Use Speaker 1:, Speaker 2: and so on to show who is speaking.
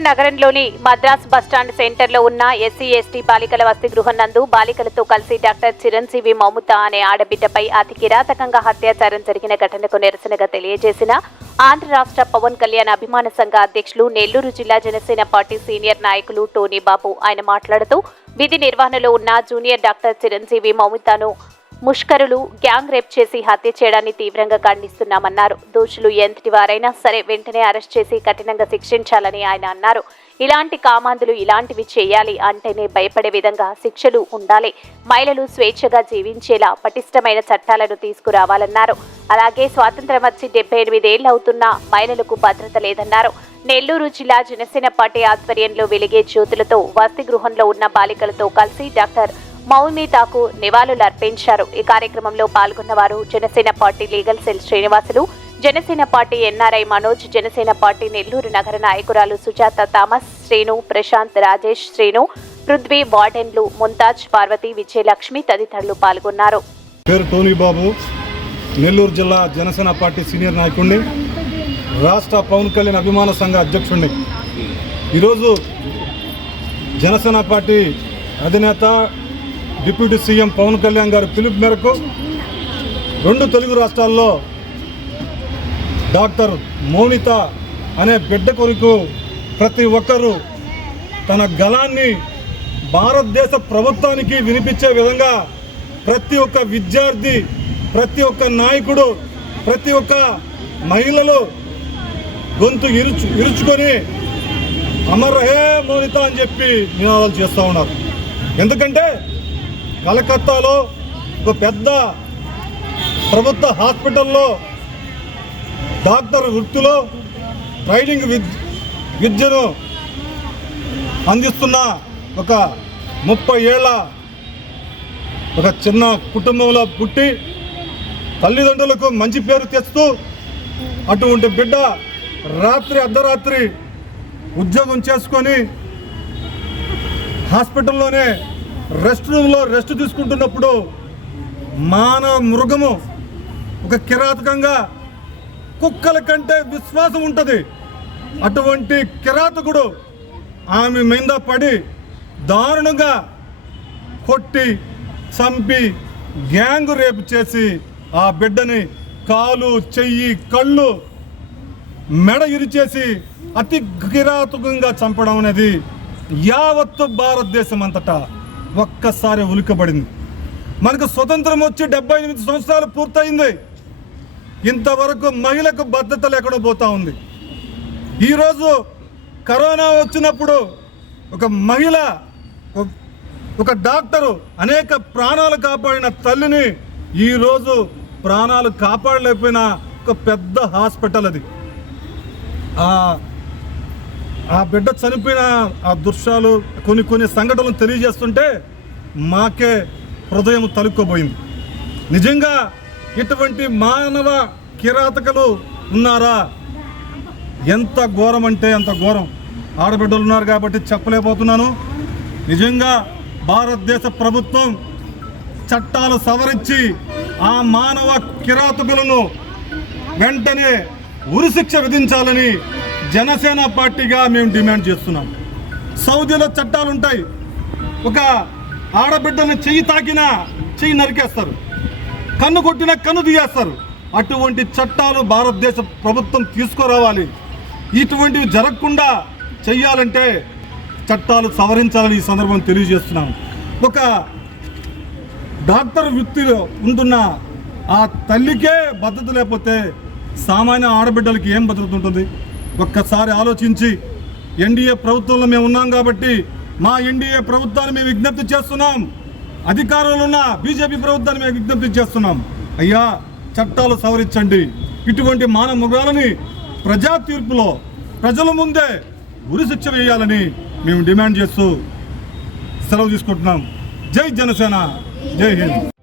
Speaker 1: నగరంలోని మద్రాస్ బస్టాండ్ సెంటర్లో ఉన్న ఎస్సీ ఎస్టీ బాలికల వసతి గృహం నందు బాలికలతో కలిసి డాక్టర్ చిరంజీవి మౌముత అనే ఆడబిడ్డపై అతి కిరాతకంగా అత్యాచారం జరిగిన ఘటనకు నిరసనగా తెలియజేసిన ఆంధ్ర రాష్ట్ర పవన్ కళ్యాణ్ అభిమాన సంఘ అధ్యక్షులు నెల్లూరు జిల్లా జనసేన పార్టీ సీనియర్ నాయకులు టోనీ బాబు. ఆయన మాట్లాడుతూ విధి నిర్వహణలో ఉన్న జూనియర్ డాక్టర్ చిరంజీవి మౌమితను ముష్కరులు గ్యాంగ్ రేప్ చేసి హత్య చేయడాన్ని తీవ్రంగా ఖండిస్తున్నామన్నారు. దోషులు ఎంతటి వారైనా సరే వెంటనే అరెస్ట్ చేసి కఠినంగా శిక్షించాలని ఆయన అన్నారు. ఇలాంటి కామాందులు ఇలాంటివి చేయాలి అంటేనే భయపడే విధంగా శిక్షలు ఉండాలి. మహిళలు స్వేచ్ఛగా జీవించేలా పటిష్టమైన చట్టాలను తీసుకురావాలన్నారు. అలాగే స్వాతంత్రం వచ్చి డెబ్బై ఎనిమిదేళ్ళు అవుతున్నా మహిళలకు భద్రత లేదన్నారు. నెల్లూరు జిల్లా జనసేన పార్టీ ఆధ్వర్యంలో వెలిగే జ్యోతులతో వసతి గృహంలో ఉన్న బాలికలతో కలిసి డాక్టర్ మౌమితాకు నివాళులు అర్పించారు ఈ కార్యక్రమంలో పాల్గొన్న వారు Janasena party legal cell Srinivasulu Janasena party NRI Manoj Janasena party Nellore నగర నాయకురాలు సుజాత థామస్ శ్రీను ప్రశాంత్ రాజేష్ శ్రీను పృథ్వీ వార్డెన్లు ముంతాజ్ పార్వతి విజయలక్ష్మి తదితరులు పాల్గొన్నారు.
Speaker 2: పేరు టోనీ బాబు. నెల్లూరు జిల్లా జనసేన పార్టీ సీనియర్ నాయకుడిని రాష్ట్ర పవన్ కళ్యాణ్ అభిమాన సంఘ అధ్యక్షుడిని ఈరోజు జనసేన పార్టీ అధినేత డిప్యూటీ సీఎం పవన్ కళ్యాణ్ గారి పిలుపు మేరకు రెండు తెలుగు రాష్ట్రాల్లో డాక్టర్ మౌనిత అనే బిడ్డ కొరకు ప్రతి ఒక్కరూ తన గలాన్ని భారతదేశ ప్రభుత్వానికి వినిపించే విధంగా ప్రతి ఒక్క విద్యార్థి ప్రతి ఒక్క నాయకుడు ప్రతి ఒక్క మహిళలు గొంతు ఇరుచు ఇరుచుకొని అమర్ హే మౌనిత అని చెప్పి నినాదాలు చేస్తూ ఉన్నారు. ఎందుకంటే కలకత్తాలో ఒక పెద్ద ప్రభుత్వ హాస్పిటల్లో డాక్టర్ వృత్తిలో ట్రైనింగ్ విద్యను అందిస్తున్న ఒక ముప్పై ఏళ్ళ ఒక చిన్న కుటుంబంలో పుట్టి తల్లిదండ్రులకు మంచి పేరు తెస్తూ అటువంటి బిడ్డ రాత్రి అర్ధరాత్రి ఉద్యోగం చేసుకొని హాస్పిటల్లోనే రెస్ట్ రూమ్లో రెస్ట్ తీసుకుంటున్నప్పుడు మానవ మృగము ఒక కిరాతకంగా కుక్కల కంటే విశ్వాసం ఉంటుంది. అటువంటి కిరాతకుడు ఆమె మీద పడి దారుణంగా కొట్టి చంపి గ్యాంగ్ రేపు చేసి ఆ బిడ్డని కాలు చెయ్యి కళ్ళు మెడ ఇరిచేసి అతి కిరాతకంగా చంపడం అనేది యావత్తు భారతదేశం అంతటా ఒక్కసారి ఉలికబడింది. మనకు స్వతంత్రం వచ్చి డెబ్బై ఎనిమిది సంవత్సరాలు పూర్తయింది. ఇంతవరకు మహిళకు భద్రత లేకుండా పోతా ఉంది. ఈరోజు కరోనా వచ్చినప్పుడు ఒక మహిళ ఒక- ఒక డాక్టరు అనేక ప్రాణాలు కాపాడిన తల్లిని ఈరోజు ప్రాణాలు కాపాడలేకపోయిన ఒక పెద్ద హాస్పిటల్ అది. ఆ బిడ్డ చనిపోయిన ఆ దృశ్యాలు కొన్ని కొన్ని సంఘటనలు తెలియజేస్తుంటే మాకే హృదయం తలుక్కోబోయింది. నిజంగా ఇటువంటి మానవ కిరాతకులు ఉన్నారా? ఎంత ఘోరం అంటే అంత ఘోరం. ఆడబిడ్డలు ఉన్నారు కాబట్టి చెప్పలేకపోతున్నాను. నిజంగా భారతదేశ ప్రభుత్వం చట్టాలు సవరించి ఆ మానవ కిరాతకులను వెంటనే ఉరిశిక్ష విధించాలని జనసేన పార్టీగా మేము డిమాండ్ చేస్తున్నాం. సౌదీలో చట్టాలు ఉంటాయి ఒక ఆడబిడ్డను చెయ్యి తాకినా చెయ్యి నరికేస్తారు. కన్ను కొట్టినా కన్ను తీయేస్తారు. అటువంటి చట్టాలు భారతదేశ ప్రభుత్వం తీసుకురావాలి. ఇటువంటివి జరగకుండా చెయ్యాలంటే చట్టాలు సవరించాలని ఈ సందర్భం తెలియజేస్తున్నాను ఒక డాక్టర్ వృత్తిలో ఉంటున్న ఆ తల్లికే భద్రత లేకపోతే సామాన్య ఆడబిడ్డలకి ఏం భద్రత ఉంటుంది? ఒక్కసారి ఆలోచించి ఎన్డీఏ ప్రభుత్వంలో మేము ఉన్నాం కాబట్టి మా ఎన్డీఏ ప్రభుత్వాన్ని మేము విజ్ఞప్తి చేస్తున్నాం. అధికారంలో ఉన్న బీజేపీ ప్రభుత్వాన్ని మేము విజ్ఞప్తి చేస్తున్నాం. అయ్యా చట్టాలు సవరించండి. ఇటువంటి మానవ మృగాలని ప్రజా తీర్పులో ప్రజల ముందే ఉరిశిక్ష వేయాలని మేము డిమాండ్ చేస్తూ సెలవు తీసుకుంటున్నాం. జై జనసేన. జై హింద్.